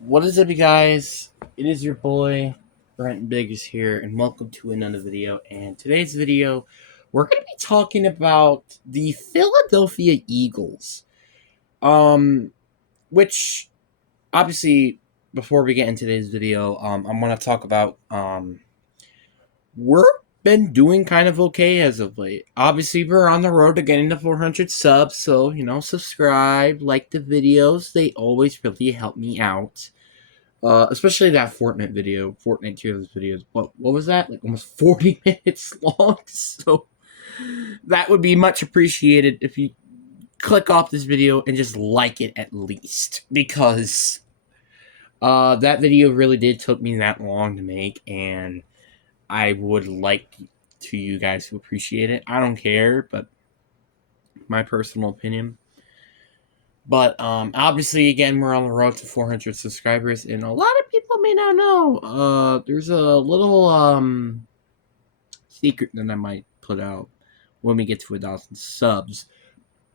What is up, you guys? It is your boy Brent Biggers here, and welcome to another video. And today's video, we're going to be talking about the Philadelphia Eagles. Which obviously, before we get into today's video, I'm going to talk about we're been doing kind of okay as of late. Obviously, we're on the road to getting to 400 subs, so subscribe, like the videos. They always really help me out. Especially that Fortnite tier videos. What was that? Like almost 40 minutes long. So that would be much appreciated if you click off this video and just like it at least, because that video really did took me that long to make, and I would like to you guys to appreciate it. I don't care, but my personal opinion. But obviously, again, we're on the road to 400 subscribers, and a lot of people may not know. There's a little secret that I might put out when we get to 1,000 subs,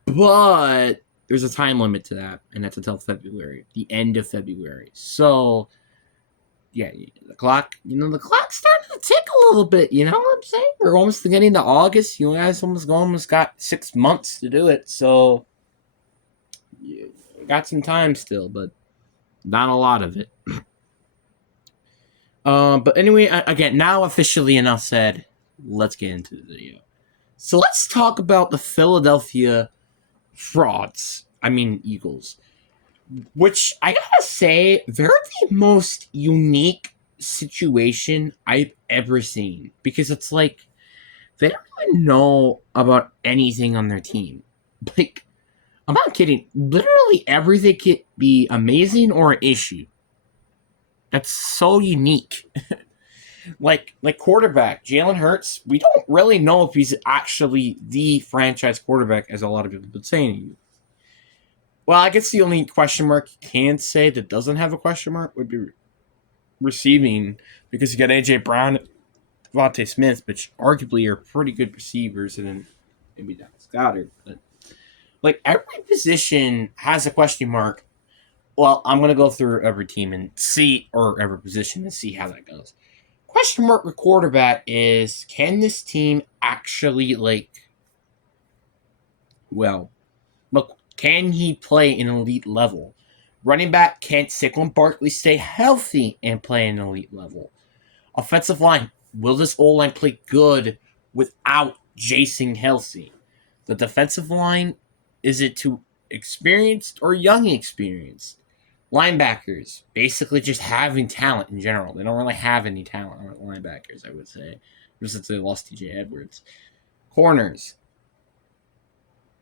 but there's a time limit to that, and that's until February, the end of February. So yeah, the clock's starting to tick a little bit. You know what I'm saying? We're almost getting to August. You guys almost got 6 months to do it. So yeah, got some time still, but not a lot of it. But anyway, again, now officially enough said, let's get into the video. So let's talk about the Philadelphia frauds. I mean, Eagles. Which I gotta say, they're the most unique situation I've ever seen. Because it's like, they don't even know about anything on their team. Like, I'm not kidding. Literally everything could be amazing or an issue. That's so unique. like quarterback, Jalen Hurts, we don't really know if he's actually the franchise quarterback, as a lot of people have been saying. Well, I guess the only question mark you can say that doesn't have a question mark would be receiving, because you got A.J. Brown, Devontae Smith, which arguably are pretty good receivers, and then maybe Dallas Goedert. But like every position has a question mark. Well, I'm going to go through every team and see, or every position, and see how that goes. Question mark with quarterback is, can this team actually, look, can he play an elite level? Running back, can Saquon Barkley stay healthy and play an elite level? Offensive line, will this O-line play good without Jason Kelce? The defensive line, is it too experienced or young experienced? Linebackers, basically just having talent in general. They don't really have any talent on linebackers, I would say, just since they lost T.J. Edwards. Corners,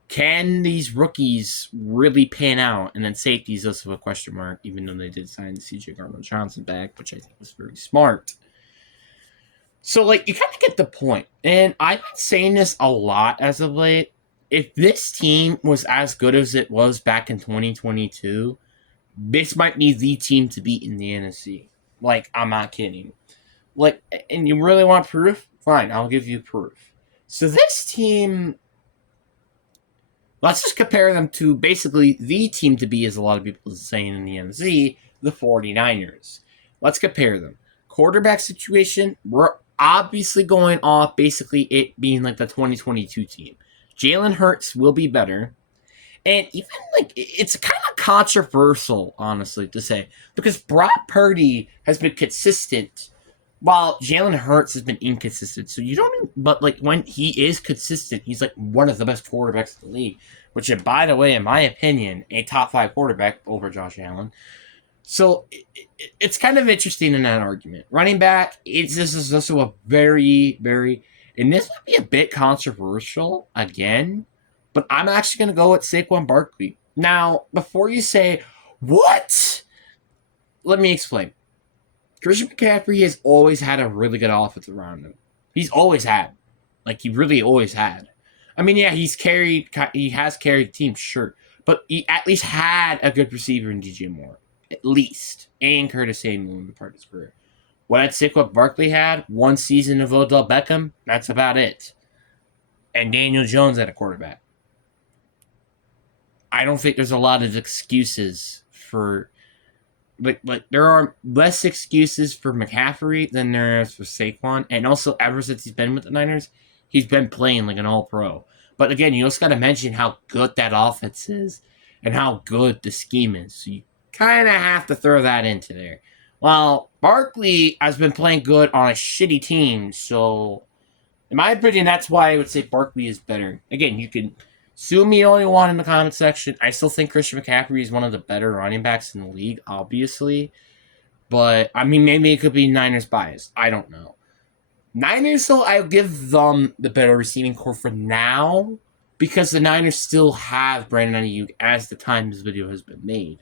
can these rookies really pan out? And then safeties also a question mark, even though they did sign C.J. Gardner-Johnson back, which I think was very smart. So, you kind of get the point. And I've been saying this a lot as of late. If this team was as good as it was back in 2022, this might be the team to beat in the NFC. I'm not kidding. And you really want proof? Fine, I'll give you proof. So this team, let's just compare them to basically the team to be, as a lot of people are saying in the NFC, the 49ers. Let's compare them. Quarterback situation, we're obviously going off basically it being like the 2022 team. Jalen Hurts will be better. And even it's kind of controversial, honestly, to say, because Brock Purdy has been consistent while Jalen Hurts has been inconsistent. So you don't, but when he is consistent, he's one of the best quarterbacks in the league, which, by the way, in my opinion, a top 5 quarterback over Josh Allen. So it's kind of interesting in that argument. Running back, this is also a very, very, and this might be a bit controversial again, but I'm actually going to go with Saquon Barkley. Now, before you say, what? Let me explain. Christian McCaffrey has always had a really good offense around him. He's always had. He really always had. I mean, yeah, he has carried teams, sure. But he at least had a good receiver in DJ Moore. At least. And Curtis Samuel in the part of his career. What Saquon Barkley had, one season of Odell Beckham, that's about it. And Daniel Jones at a quarterback. I don't think there's a lot of excuses for Like there are less excuses for McCaffrey than there is for Saquon, and also ever since he's been with the Niners, he's been playing like an All Pro. But again, you also got to mention how good that offense is and how good the scheme is. So you kind of have to throw that into there. Well, Barkley has been playing good on a shitty team, so in my opinion, that's why I would say Barkley is better. Again, you can sue me all you want in the comment section. I still think Christian McCaffrey is one of the better running backs in the league, obviously. But, I mean, maybe it could be Niners biased. I don't know. Niners, so I'll give them the better receiving core for now because the Niners still have Brandon Ayuk as the time this video has been made.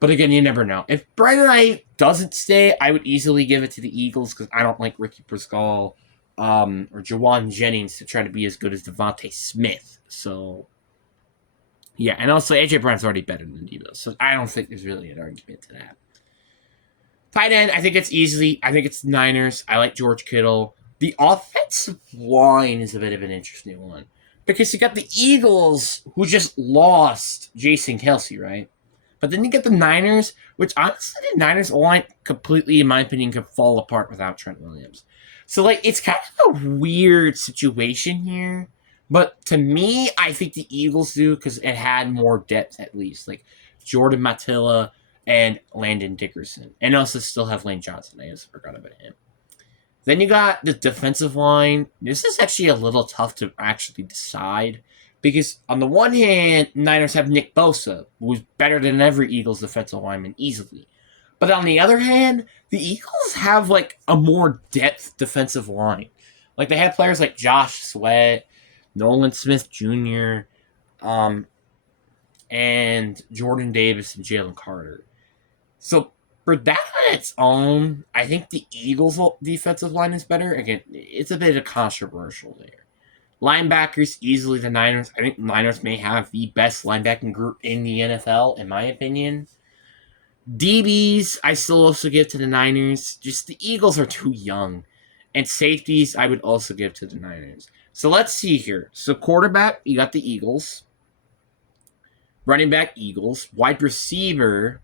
But again, you never know. If Brandon Ayuk doesn't stay, I would easily give it to the Eagles because I don't like Ricky Pascal or Jawan Jennings to try to be as good as Devontae Smith. So, yeah. And also, AJ Brown's already better than Debo. So, I don't think there's really an argument to that. Tight end, I think it's easily. I think it's Niners. I like George Kittle. The offensive line is a bit of an interesting one because you got the Eagles who just lost Jason Kelsey, right? But then you get the Niners, which honestly, the Niners line completely, in my opinion, could fall apart without Trent Williams. So, like, it's kind of a weird situation here. But to me, I think the Eagles do because it had more depth at least. Like, Jordan Matilla and Landon Dickerson. And also still have Lane Johnson. I just forgot about him. Then you got the defensive line. This is actually a little tough to actually decide. Because on the one hand, Niners have Nick Bosa, who's better than every Eagles defensive lineman easily. But on the other hand, the Eagles have like a more depth defensive line. Like they have players like Josh Sweat, Nolan Smith Jr., and Jordan Davis and Jalen Carter. So for that on its own, I think the Eagles' defensive line is better. Again, it's a bit of controversial there. Linebackers, easily the Niners. I think Niners may have the best linebacking group in the NFL, in my opinion. DBs, I still also give to the Niners. Just the Eagles are too young. And safeties, I would also give to the Niners. So let's see here. So quarterback, you got the Eagles. Running back, Eagles. Wide receiver,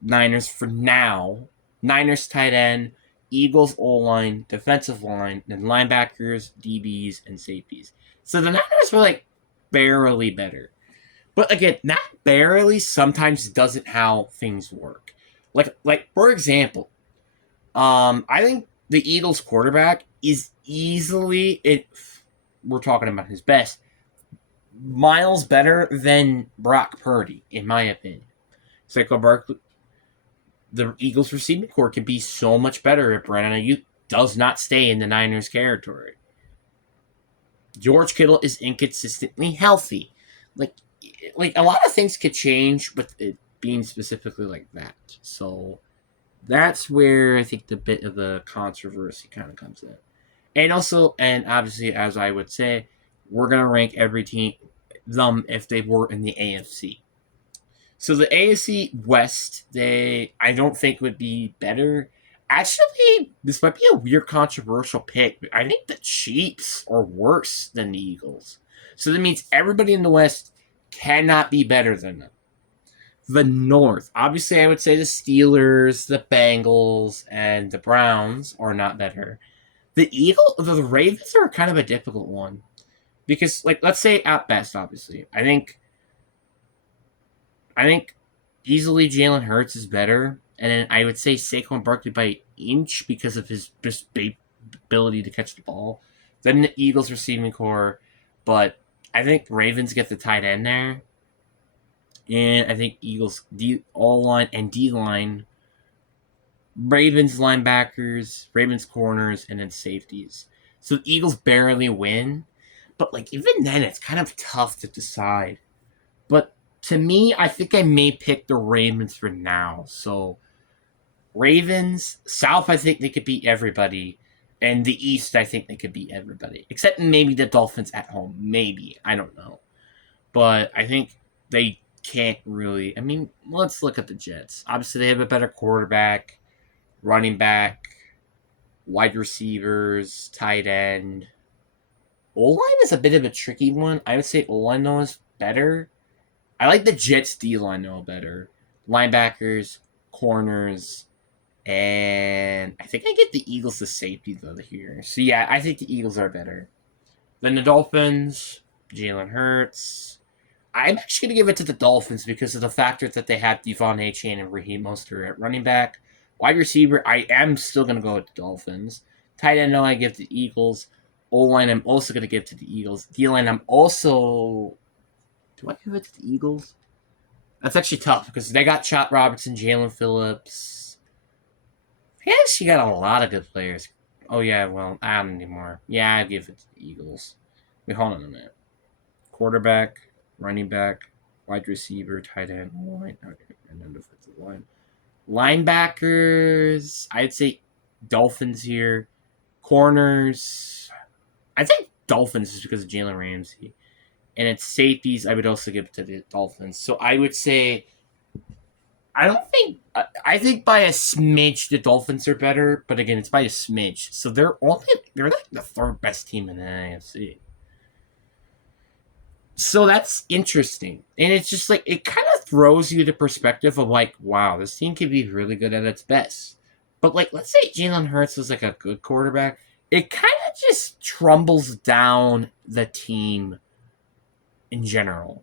Niners for now. Niners tight end, Eagles O-line, defensive line, then linebackers, DBs, and safeties. So the Niners were like barely better. But again, not barely sometimes doesn't how things work. Like for example, I think the Eagles quarterback is easily we're talking about his best miles better than Brock Purdy, in my opinion. Saquon Barkley, the Eagles receiving core can be so much better if Brandon Ayuk does not stay in the Niners territory. George Kittle is inconsistently healthy. Like a lot of things could change with it being specifically like that. So that's where I think the bit of the controversy kind of comes in. And also, and obviously, as I would say, we're gonna rank every team them if they were in the AFC. So the AFC West, I don't think would be better. Actually, this might be a weird controversial pick, but I think the Chiefs are worse than the Eagles. So that means everybody in the West cannot be better than them. The North, obviously, I would say the Steelers, the Bengals, and the Browns are not better. The Ravens are kind of a difficult one because, like, let's say at best, obviously, I think easily Jalen Hurts is better, and then I would say Saquon Barkley by an inch because of his just ability to catch the ball. Then the Eagles receiving core, but I think Ravens get the tight end there, and I think Eagles all line and D line, Ravens linebackers, Ravens corners, and then safeties. So the Eagles barely win, but like even then, it's kind of tough to decide. But to me, I think I may pick the Ravens for now. So Ravens, South, I think they could beat everybody. And the East, I think they could beat everybody. Except maybe the Dolphins at home. Maybe. I don't know. But I think they can't really. I mean, let's look at the Jets. Obviously, they have a better quarterback, running back, wide receivers, tight end. O-line is a bit of a tricky one. I would say O-line, though, is better. I like the Jets D line though better. linebackers, corners, and I think I get the Eagles the safety though here. So yeah, I think the Eagles are better. Then the Dolphins, Jalen Hurts. I'm actually going to give it to the Dolphins because of the factor that they have Devon Achane and Raheem Mostert at running back. Wide receiver, I am still going to go with the Dolphins. Tight end, no, I give to the Eagles. O-line, I'm also going to give to the Eagles. D-line, I'm also... Do I give it to the Eagles? That's actually tough because they got Chot Robertson, Jalen Phillips. They actually got a lot of good players. Oh, yeah, well, I don't anymore. Yeah, I give it to the Eagles. Wait, hold on a minute. Quarterback, running back, wide receiver, tight end, line, and then defensive line. Linebackers, I'd say Dolphins here. Corners, I think Dolphins is because of Jalen Ramsey. And it's safeties, I would also give it to the Dolphins. So I would say, I think by a smidge the Dolphins are better, but again, it's by a smidge. So they're like the third best team in the AFC. So that's interesting. And it's just like, it kind of throws you the perspective of like, wow, this team could be really good at its best. But like, let's say Jalen Hurts was like a good quarterback. It kind of just trumbles down the team in general.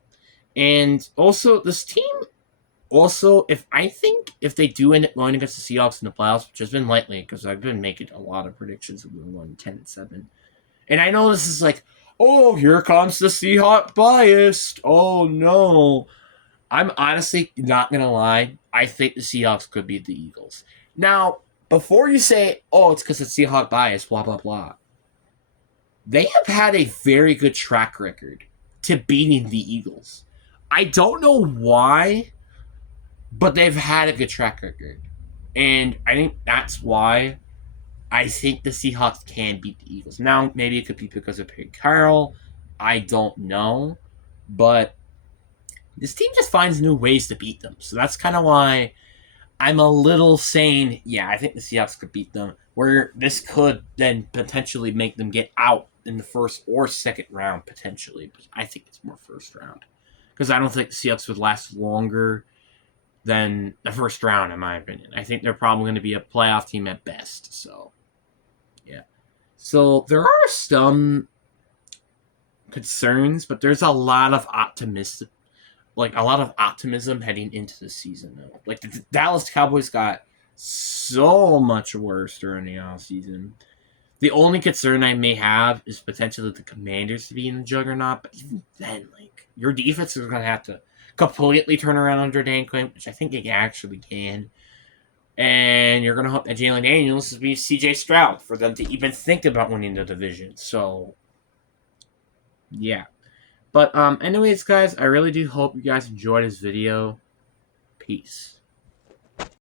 And also, this team, if they do end up going against the Seahawks in the playoffs, which has been lately, because I've been making a lot of predictions of them going 10-7. And I know this is like, oh, here comes the Seahawk biased. Oh, no. I'm honestly not going to lie. I think the Seahawks could beat the Eagles. Now, before you say, oh, it's because it's Seahawk bias, blah, blah, blah. They have had a very good track record to beating the Eagles. I don't know why, but they've had a good track record. And I think that's why I think the Seahawks can beat the Eagles. Now, maybe it could be because of Pete Carroll. I don't know. But this team just finds new ways to beat them. So that's kind of why I'm a little saying, yeah, I think the Seahawks could beat them. Where this could then potentially make them get out in the first or second round, potentially. But I think it's more first round. Because I don't think the Seahawks would last longer than the first round, in my opinion. I think they're probably going to be a playoff team at best. So, yeah. So, there are some concerns, but there's a lot of optimism heading into the season, though. Like, the Dallas Cowboys got so much worse during the offseason. The only concern I may have is potentially the Commanders to be in the juggernaut, but even then, like, your defense is going to have to completely turn around under Dan Quinn, which I think they actually can. And you're going to hope that Jalen Daniels will be CJ Stroud for them to even think about winning the division. So, yeah. But anyways, guys, I really do hope you guys enjoyed this video. Peace.